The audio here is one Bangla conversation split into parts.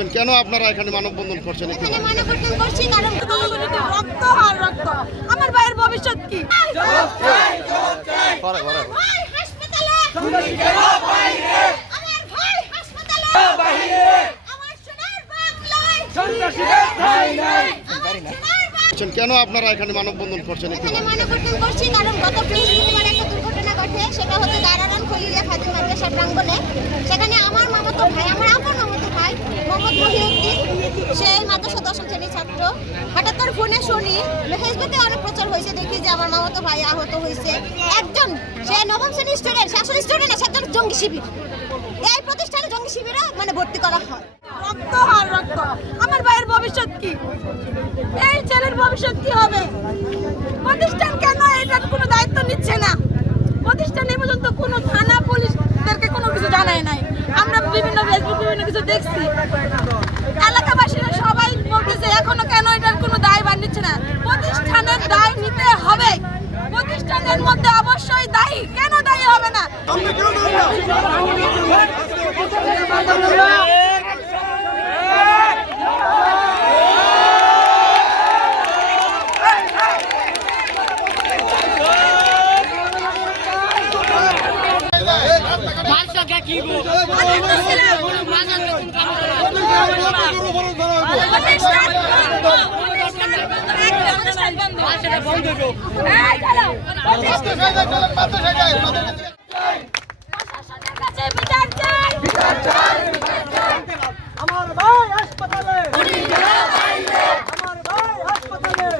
করছেন? কেন আপনারা এখানে মানববন্ধন করছেন? এখানে মানববন্ধন করছি কারণ রক্ত আর রক্ত। আমার ভাইয়ের ভবিষ্যৎ কি? আমার ভাই হাসপাতালে, আমার ভাই হাসপাতালে, আমার সোনার বাংলায় সন্ত্রাসীদের ঠাঁই নাই। কেন আপনারা এখানে মানববন্ধন করছেন? এখানে মানববন্ধন করছি কারণ গত বৃহস্পতিবার একটা দুর্ঘটনা ঘটে, সেটা হচ্ছে দারারান খলিলিয়া খাদিম মাদ্রাসার প্রাঙ্গণে। সেখানে আমার মামাতো ভাই, আমার আপন মামাতো ভাই মোহাম্মদ মহিউদ্দিন, সে মাদ্রাসা 10ম শ্রেণীর ছাত্র। হঠাৎ করে ফোনে শুনি, ফেসবুকে অনেক প্রচার হয়েছে, দেখি যে আমার মামাতো ভাই আহত হয়েছে। একজন সে 9ম শ্রেণীর স্টুডেন্ট, সে আসলে স্টুডেন্ট না, সে একজন জঙ্গি শিবির। এই প্রতিষ্ঠানে জঙ্গি শিবিরে ভর্তি করা হয়। রক্ত আর রক্ত। আমার ভাইয়ের ভবিষ্যৎ কি? এই ছেলের ভবিষ্যৎ কি হবে? প্রতিষ্ঠান কেন এটার কোনো দায়িত্ব নিচ্ছে না? প্রতিষ্ঠান এই পর্যন্ত কোনো থানা পুলিশদেরকে কোনো কিছু জানায় নাই। আমরা বিভিন্ন ফেসবুক বিভিন্ন কিছু দেখছি, এলাকাবাসীরা সবাই বলতেছে এখনো কেন এটার কোনো দায়ভার নিচ্ছে না। প্রতিষ্ঠানের দায় নিতে হবে, প্রতিষ্ঠানের মধ্যে অবশ্যই দায়ী। কেন দায়ী হবে না? আমার ভাই হাসপাতালে, আমার ভাই হাসপাতালে।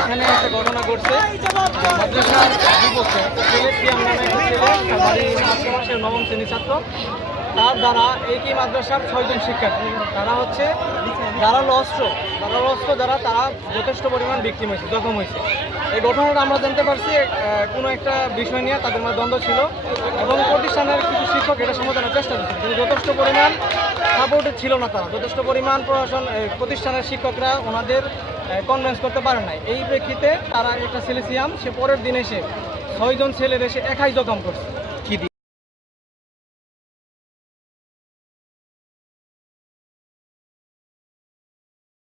এখানে একটা ঘটনা ঘটছে মাদ্রাসার বিপক্ষে একটা ছেলে সিয়াম নামে একটা ছেলে বাড়ি মাসের 9ম শ্রেণীর ছাত্র। তার দ্বারা একই মাদ্রাসার 6 জন শিক্ষার্থী ধারালো অস্ত্র দ্বারা তারা যথেষ্ট পরিমাণ ভিকটিম হয়েছে, জখম হয়েছে। এই ঘটনাটা আমরা জানতে পারছি কোনো একটা বিষয় নিয়ে তাদের মধ্যে দ্বন্দ্ব ছিল এবং প্রতিষ্ঠানের কিছু শিক্ষক এটা সমাধানের চেষ্টা করছে, কিন্তু যথেষ্ট পরিমাণ সাপোর্টেড ছিল না। তারা যথেষ্ট পরিমাণ প্রতিষ্ঠানের শিক্ষকরা ওনাদের কনভিন্স করতে পারে নাই। এই প্রেক্ষিতে তারা একটা ছেলে সিয়াম, সে পরের দিন এসে 6 জন ছেলের এসে একাই জখম করছে।